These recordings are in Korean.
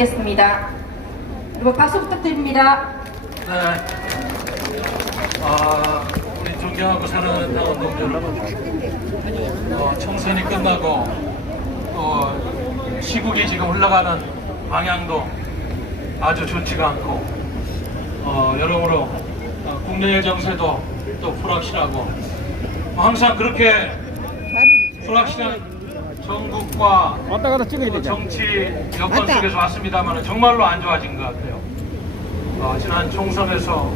있겠습니다. 그리고 박수 부탁드립니다. 네. 우리 존경하고 사랑하는 당원동지 여러분, 총선이 끝나고 시국이 지금 흘러가는 방향도 아주 좋지가 않고 여러모로 국내의 정세도 또 불확실하고 항상 그렇게 불확실한 정국과 왔다 갔다 찍어야 되죠. 정치 여건 속에서 왔습니다만 정말로 안 좋아진 것 같아요. 지난 총선에서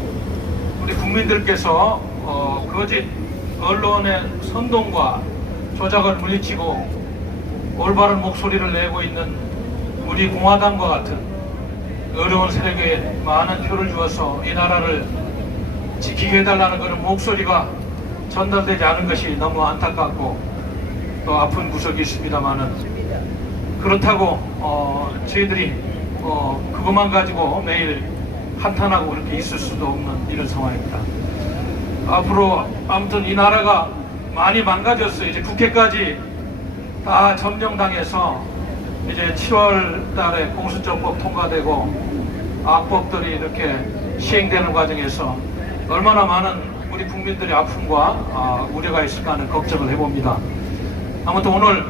우리 국민들께서 거짓 언론의 선동과 조작을 물리치고 올바른 목소리를 내고 있는 우리 공화당과 같은 어려운 세력에 많은 표를 주어서 이 나라를 지키게 해달라는 그런 목소리가 전달되지 않은 것이 너무 안타깝고 또 아픈 구석이 있습니다만은 그렇다고 저희들이 그것만 가지고 매일 한탄하고 그렇게 있을 수도 없는 이런 상황입니다. 앞으로 아무튼 이 나라가 많이 망가졌어요. 이제 국회까지 다 점령당해서 이제 7월 달에 공수처법 통과되고 악법들이 이렇게 시행되는 과정에서 얼마나 많은 우리 국민들의 아픔과 우려가 있을까 하는 걱정을 해봅니다. 아무튼 오늘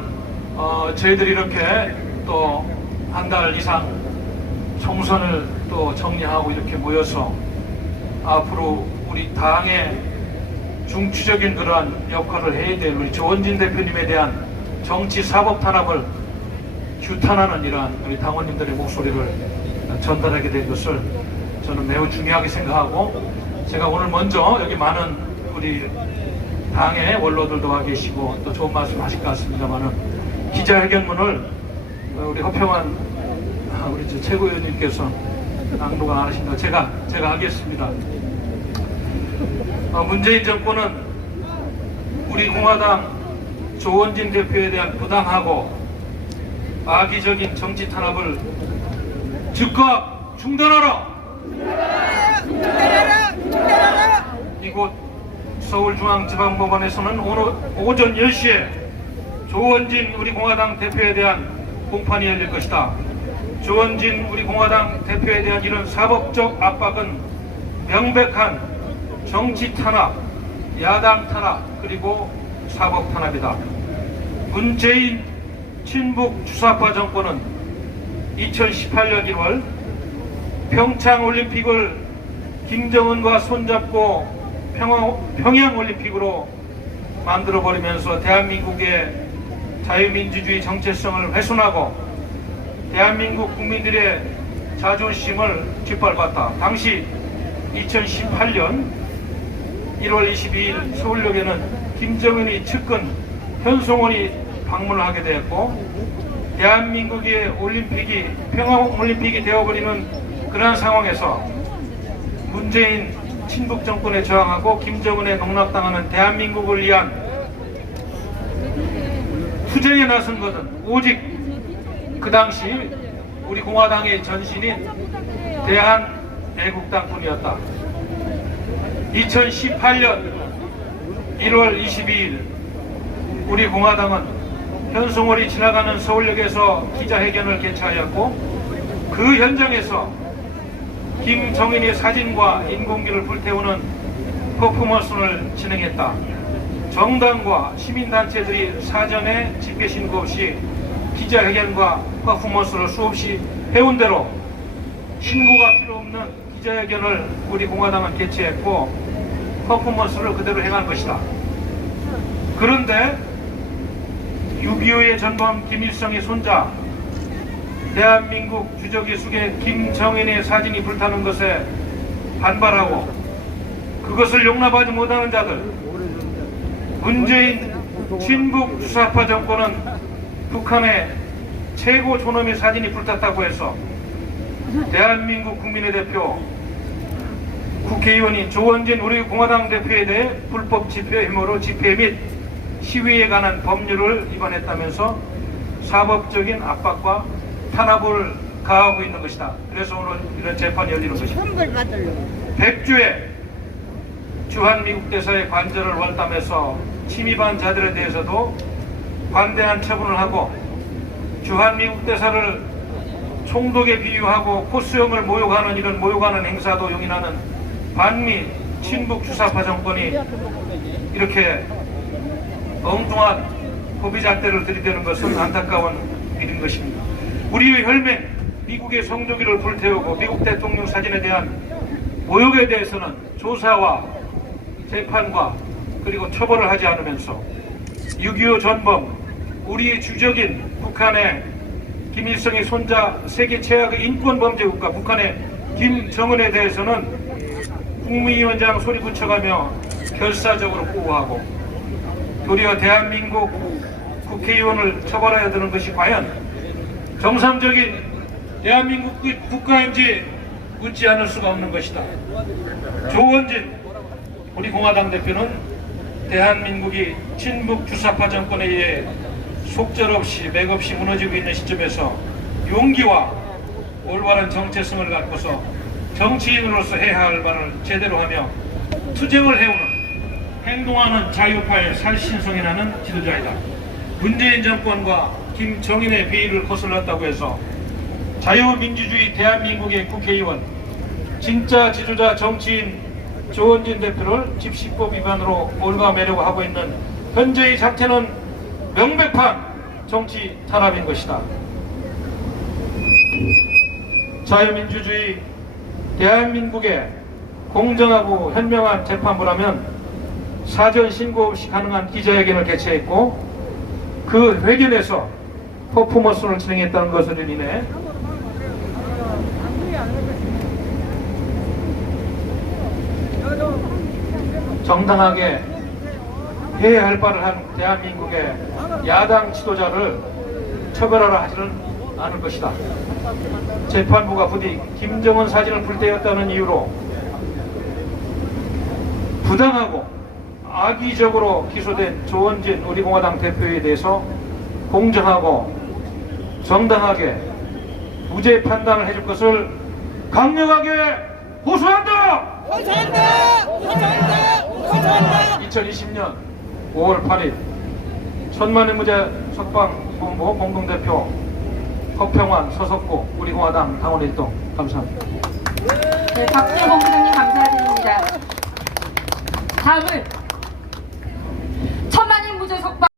저희들이 이렇게 또 한 달 이상 총선을 또 정리하고 이렇게 모여서 앞으로 우리 당의 중추적인 그러한 역할을 해야 될 우리 조원진 대표님에 대한 정치 사법 탄압을 규탄하는 이러한 우리 당원님들의 목소리를 전달하게 된 것을 저는 매우 중요하게 생각하고, 제가 오늘 먼저 여기 많은 우리 당의 원로들도 와 계시고 또 좋은 말씀 하실 것 같습니다만은 기자회견문을 우리 허평환 우리 최고위원님께서 낭독을 안 하신다고 제가 하겠습니다. 문재인 정권은 우리 공화당 조원진 대표에 대한 부당하고 악의적인 정치 탄압을 즉각 중단하라! 이곳 서울중앙지방법원에서는 오늘 오전 10시에 조원진 우리 공화당 대표에 대한 공판이 열릴 것이다. 조원진 우리 공화당 대표에 대한 이런 사법적 압박은 명백한 정치 탄압, 야당 탄압, 그리고 사법 탄압이다. 문재인 친북 주사파 정권은 2018년 1월 평창올림픽을 김정은과 손잡고 평양올림픽으로 만들어버리면서 대한민국의 자유민주주의 정체성을 훼손하고 대한민국 국민들의 자존심을 짓밟았다. 당시 2018년 1월 22일 서울역에는 김정은의 측근 현송원이 방문을 하게 되었고, 대한민국의 올림픽이 평화올림픽이 되어버리는 그러한 상황에서 문재인 친북 정권에 저항하고 김정은에 농락당하는 대한민국을 위한 투쟁에 나선 것은 오직 그 당시 우리 공화당의 전신인 대한애국당뿐이었다. 2018년 1월 22일 우리 공화당은 현송월이 지나가는 서울역에서 기자회견을 개최하였고, 그 현장에서 김정인의 사진과 인공기를 불태우는 퍼포먼스를 진행했다. 정당과 시민단체들이 사전에 집회 신고 없이 기자회견과 퍼포먼스를 수없이 해온 대로 신고가 필요 없는 기자회견을 우리 공화당은 개최했고 퍼포먼스를 그대로 행한 것이다. 그런데 6.25의 전범 김일성의 손자 대한민국 주적이 숙의 김정인의 사진이 불타는 것에 반발하고 그것을 용납하지 못하는 자들, 문재인 친북 주사파 정권은 북한의 최고 존엄의 사진이 불탔다고 해서 대한민국 국민의 대표 국회의원이 조원진 우리 공화당 대표에 대해 불법 집회 혐의로 집회 및 시위에 관한 법률을 위반했다면서 사법적인 압박과 탄압을 가하고 있는 것이다. 그래서 오늘 이런 재판이 열리는 것입니다. 백주에 주한미국 대사의 관절을 월담해서 침입한 자들에 대해서도 관대한 처분을 하고 주한미국 대사를 총독에 비유하고 코스형을 모욕하는 이런 모욕하는 행사도 용인하는 반미 친북 주사파 정권이 이렇게 엉뚱한 고비잣대를 들이대는 것은 안타까운 일인 것입니다. 우리의 혈맹 미국의 성조기를 불태우고 미국 대통령 사진에 대한 모욕에 대해서는 조사와 재판과 그리고 처벌을 하지 않으면서 6.25 전범 우리의 주적인 북한의 김일성의 손자 세계 최악의 인권범죄국가 북한의 김정은에 대해서는 국무위원장 소리 붙여가며 결사적으로 보호하고 도리어 대한민국 국회의원을 처벌해야 되는 것이 과연 정상적인 대한민국 국가인지 묻지 않을 수가 없는 것이다. 조원진 우리 공화당 대표는 대한민국이 친북 주사파 정권에 의해 속절없이 맥없이 무너지고 있는 시점에서 용기와 올바른 정체성을 갖고서 정치인으로서 해야 할 바를 제대로 하며 투쟁을 해오는 행동하는 자유파의 살신성이 나는 지도자이다. 문재인 정권과 김정인의 비위를 거슬렀다고 해서 자유민주주의 대한민국의 국회의원 진짜 지도자 정치인 조원진 대표를 집시법 위반으로 몰감하려고 하고 있는 현재의 상태는 명백한 정치 탄압인 것이다. 자유민주주의 대한민국의 공정하고 현명한 재판부라면 사전 신고 없이 가능한 기자회견을 개최했고 그 회견에서 퍼포먼스를 진행했다는 것으로 인해 정당하게 해야 할 바를 한 대한민국의 야당 지도자를 처벌하라 하지는 않을 것이다. 재판부가 부디 김정은 사진을 불태웠다는 이유로 부당하고 악의적으로 기소된 조원진 우리 공화당 대표에 대해서 공정하고 정당하게 무죄 판단을 해줄 것을 강력하게 호소한다! 2020년 5월 8일 천만의 무죄 석방본부 공동대표 허평환 서석구 우리 공화당 당원일동 감사합니다. 네, 박재홍 부장님 감사드립니다. 다음은